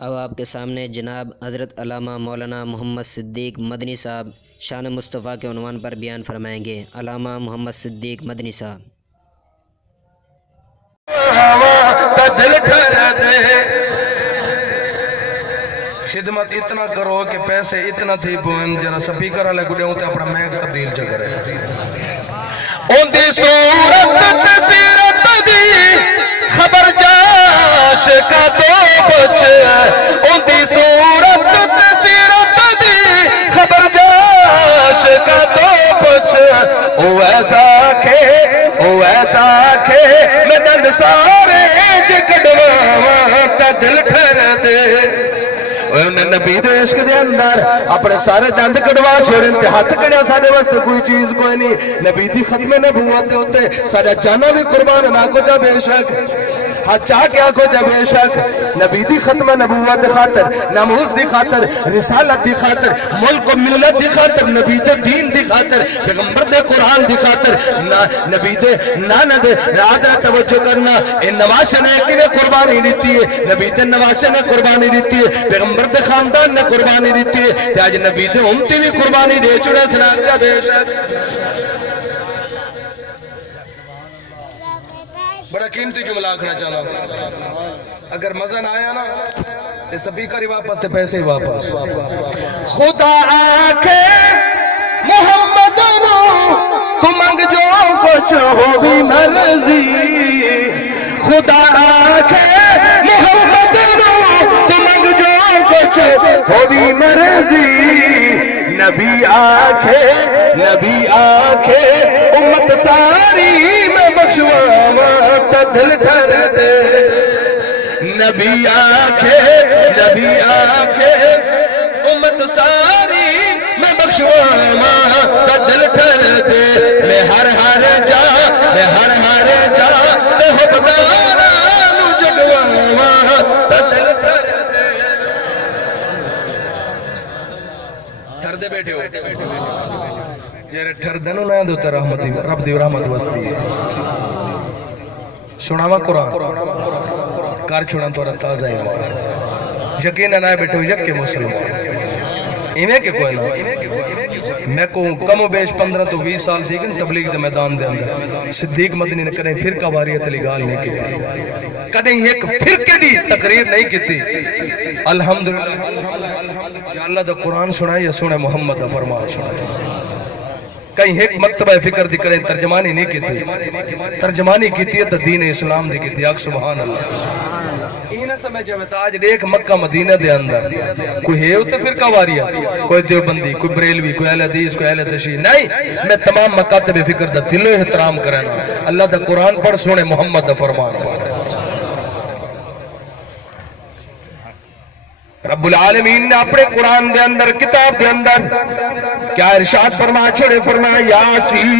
اب آپ کے سامنے جناب حضرت علامہ مولانا محمد صدیق مدنی صاحب شان مصطفیٰ کے عنوان پر بیان فرمائیں گے۔ علامہ محمد صدیق مدنی صاحب۔ خدمت اتنا کرو کہ پیسے اتنا تھی پوئن جنا سپیکر والے گڈے ہوتے اپنا میک تبدیل چ کرے اون دی صورت تسیرت دی خبر جاش کا تو بچ اون دی صورت تسیرت دی خبر جاش کا تو بچ او ایسا کھے میں دند سارے جکڑواں تا دل ٹھر دے نبی دے عشق دے اندر اپنے سارے دند کڑوا چھوڑن تے ہاتھ کڑیا سارے واسطے کوئی چیز کوئی نہیں۔ نبی دی ختم نبوت ہوتے سارا جانا بھی قربان نہ کو جا بے شک ہاتھ چاہ کیا کو جا بے شک نبی دی ختم نبوت دی خاطر ناموس دی خاطر رسالت دی خاطر ملک و ملت دی خاطر نبی دے دین دی خاطر پیغمبر دے قرآن دی خاطر نبی دے نانا دے رادہ توجہ کرنا ان نواشہ نے ایک قربانی دیتی ہے نبی دے نواشہ نے قربانی دیتی ہے پیغمبر دے خاندان نے قربانی دیتی ہے تے آج نبی دے امتی بھی قربانی دے چڑے سنان جا بے شک بڑا قیمتی جملہ آکھنا چاہنا اگر مزہ نہ آیا نا تے سپیکر ہی واپس تے پیسے ہی واپس خدا آکھے محمد نو تو منگ جو کچھ ہو بھی مرضی خدا آکھے محمد نو تو منگ جو کچھ ہو بھی مرضی نبی آکھے امت ساری میں بخشواں تا دل ٹھر دے نبی آکھے امت ساری میں بخشواں تا دل ٹھر دے میں ہر جا تے حبداراں نو جگواں تا دل ٹھر دے ٹھر دے بیٹھے ہو جیرے ٹھر دنو نہ دوتا رب دی رحمت وستی ہے سناوا قرآن کار چھوڑا تو تازہ ایمان یقین نہ بیٹھے ہو یک کے مسلمان انہیں کے کوئی نہ میں کو کم و بیش 15 تو 20 سال سے لیکن تبلیغ دے میدان دے اندر صدیق مدنی نے کدیں فرقہ واریت علی گال نہیں کی تھی کدیں ایک فرقے دی تقریر نہیں کی تھی الحمدللہ یا اللہ دا قرآن سنائے یا سنے محمد دا فرمان سنائے کہیں ایک مکتبہ فکر دی کریں ترجمانی نہیں کی تھی ترجمانی کی تھی دین اسلام دی کی تھی اک سبحان اللہ انہیں سمجھے میں تاج ایک مکہ مدینہ دے اندر کوئی ہے ہوتے فرقہ واریا کوئی دیوبندی کوئی بریلوی کوئی اہل حدیث کوئی اہل تشیع نہیں میں تمام مکاتب فکر دا دل و احترام کرنا اللہ دا قرآن پڑھ سنے محمد دا فرمان پڑھ رب العالمین نے اپنے قرآن دے اندر کتاب دے اندر کیا ارشاد فرما چھوڑے فرما یاسین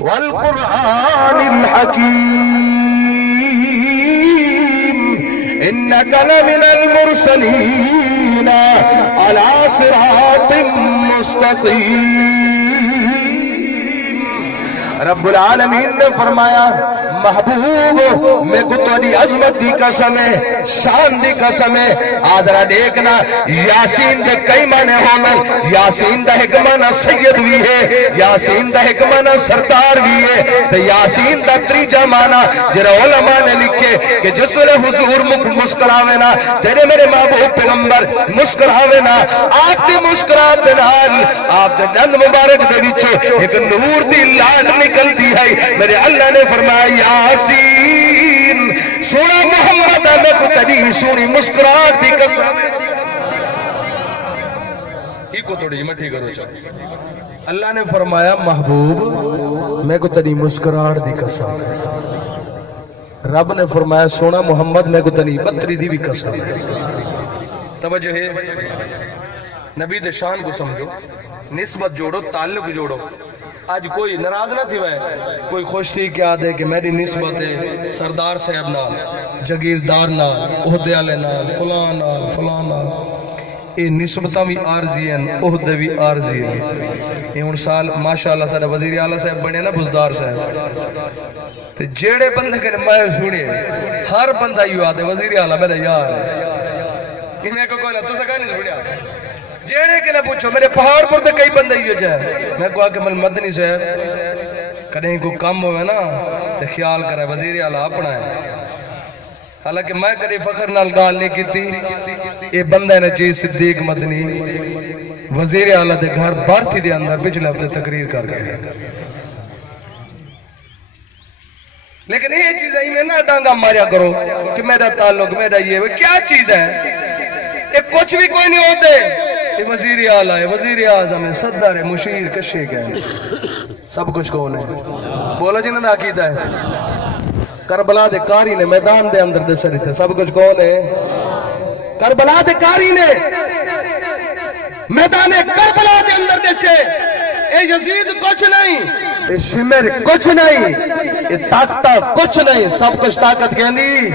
والقرآن الحکیم انکا لمن المرسلین علی صراط مستقیم رب العالمین نے فرمایا محبوب میں کو تیری عظمت دی قسم ہے شان دی قسم ہے آدھرا دیکھنا یاسین دے کئی معنی ہونا یاسین دا ایک معنی سید بھی ہے یاسین دا ایک معنی سردار بھی ہے تو یاسین دا تریجہ معنی جنہا علماء نے لکھے کہ جس ویلے حضور مسکراوے نا تیرے میرے محبوب پیغمبر مسکراوے نا آپ دی مسکرات دے نال آپ دے دند مبارک دے وچوں ایک نور دی لاٹ نکلتی ہے میرے اللہ نے فرمایا یاسین سونا محمد میں کو تری سونی مسکرات دی قسم ہی کو توڑی مٹھی کرو چاہتا اللہ نے فرمایا محبوب میں کو تری مسکرات دی قسم رب نے فرمایا سونا محمد میں کو تری بطری دی بھی قسم توجہ ہے نبی دے شان کو سمجھو نسبت جوڑو تعلق جوڑو آج کوئی ناراض نہ تھی وے کوئی خوش تھی کیا دے کہ میری نسبت سردار صاحب نال جگیردار نال عہدے والے نال فلاں نال یہ نسبتاں بھی عارضی ہیں، عہدے بھی عارضی ہیں۔ یہ ہن سال ماشاءاللہ سارا وزیر اعلیٰ صاحب بنے نا بزدار صاحب، تے جیڑے بندے کے میں سنے ہر بندہ یوں آدھے وزیر اعلیٰ میرا یار ہے، انہیں کو کوئی نہ تو سکا نہیں سنیا جیڑے کے لئے پوچھو میرے پہاڑ پر تے کئی بندے یوں جائے، میں کہا کہ مدنی صاحب کہیں کوئی کم ہوئے نا تے خیال کرے وزیر اعلیٰ اپنا ہے، حالانکہ میں کدی فخر نال گال نہیں کیتی، یہ بندہ نے چیز صدیق مدنی وزیر اعلیٰ دے گھر بارتھی دے اندر پچھلے ہفتے تقریر کر گئے، لیکن یہ چیز ہے میں نہ ڈانگا ماریا کرو کہ میرا تعلق میرا یہ کیا چیز ہے، یہ کچھ بھی کوئی نہیں ہوتے، یہ وزیر اعلیٰ ہے، وزیر اعظم ہے، صدر ہے، مشیر کشے کے ہیں، سب کچھ کون ہے؟ بولو جنہوں نے عقیدہ ہے۔ کربلا دے کاری نے میدان دے اندر دس رہے تھے، سب کچھ کون ہے؟ کربلا دے کاری نے میدان کربلا دے اندر دسے، اے یزید کچھ نہیں، اے شمر کچھ نہیں، اے طاقتہ کچھ نہیں، سب کچھ طاقت کہندی۔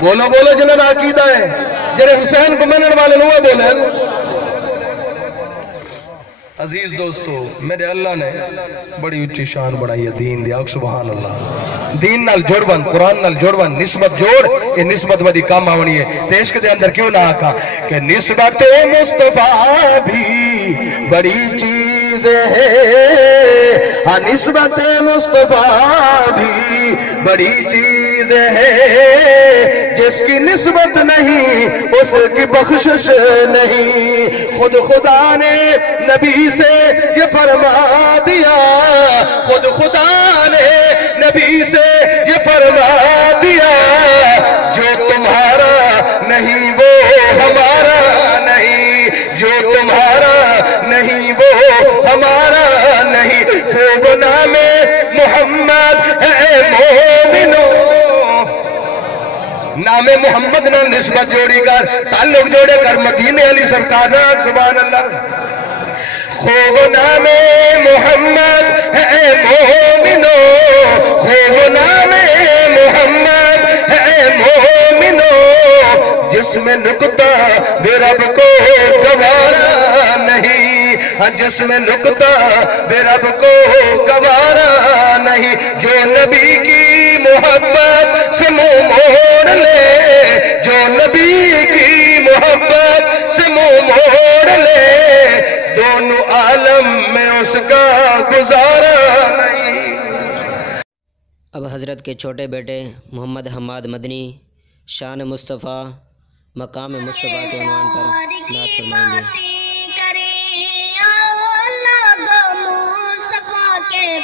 بولو بولو جنہوں نے عقیدہ ہے، جنہے حسین کو منن والے نوے بولے۔ عزیز دوستو، میرے اللہ نے بڑی اچھی شان بڑھائی ہے دین دی، آگ سبحان اللہ۔ دین نال جوڑون، قرآن نال جوڑون، نسبت جوڑ، یہ نسبت ودی کام آونی ہے۔ تے عشق دے اندر کیوں نہ آکا کہ نسبت مصطفیٰ بھی بڑی چیز ہے، ہاں نسبت مصطفیٰ بھی بڑی چیز ہے، جس کی نسبت نہیں اس کی بخشش نہیں، خود خدا نے نبی سے یہ فرما دیا، خود خدا نے نبی سے یہ فرما دیا، جو تمہارا نہیں وہ ہمارا نہیں، جو تمہارا نہیں وہ ہمارا نہیں، خوب نام محمد ہے مومنو، نام محمد نہ نسبت جوڑی کر، تعلق جوڑے کر مدینے علی سرکار ناک سبحان اللہ۔ خوب نام محمد ہے مومنو، خوب نام محمد ہے مومنو، جس میں نکتہ بے رب کو گوارا نہیں، جس میں نکتہ بے رب کو گوارا نہیں، جو نبی کی محبت سے منہ موڑ لے، جو نبی کی محبت سے منہ موڑ لے، دونوں عالم میں اس کا گزارا نہیں۔ اب حضرت کے چھوٹے بیٹے محمد حماد مدنی شان مصطفیٰ مقام مصطفیٰ کے عنوان پر نعت فرمائیں گے۔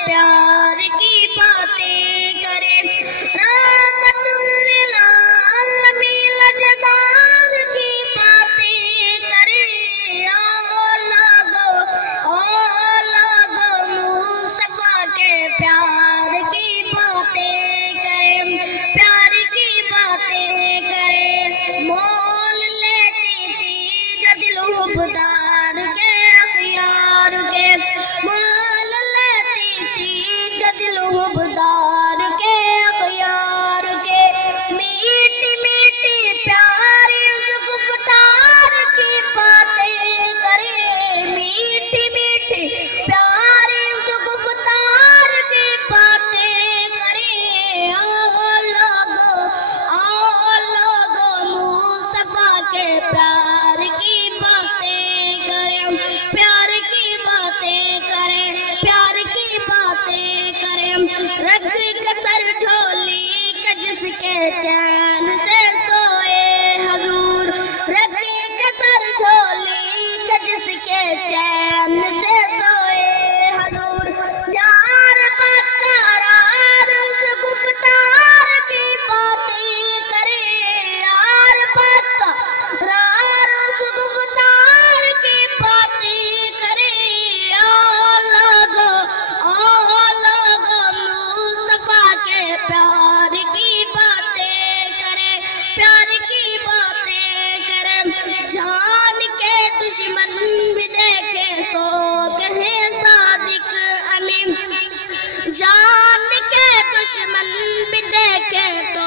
پیار کی باتیں کرے، رحمت للعالمین لجدار کی باتیں کرے، مصطفیٰ کے پیار کی باتیں کرے، پیار کی باتیں کرے، مول لیتی تھی جو دل حبدار کے اخیار کے، دل حبدار کے اخیار کے، میٹھی میٹھی پیاری اس گفتار کی باتیں کرے، میٹھی میٹھی پیاری اس گفتار کی باتیں کرے، آؤ لوگ مصطفیٰ کے پیار کی باتیں کرے، پیار کی باتیں کرے، پیار کی باتیں کرے، رکھ کے سر جھولی کہ جس کے چین سے سوئے حضور، رکھ کے سر جھولی کہ جس کے چین سے سوئے حضور، یار بقرار اس گفتار کی باتیں کرے، یار بقرار اس گفتار کی باتیں کرے، پیار کی باتیں کرے، پیار کی باتیں کرے، جان کے دشمن بھی دیکھے تو کہے صادق امین، جان کے دشمن بھی دیکھے تو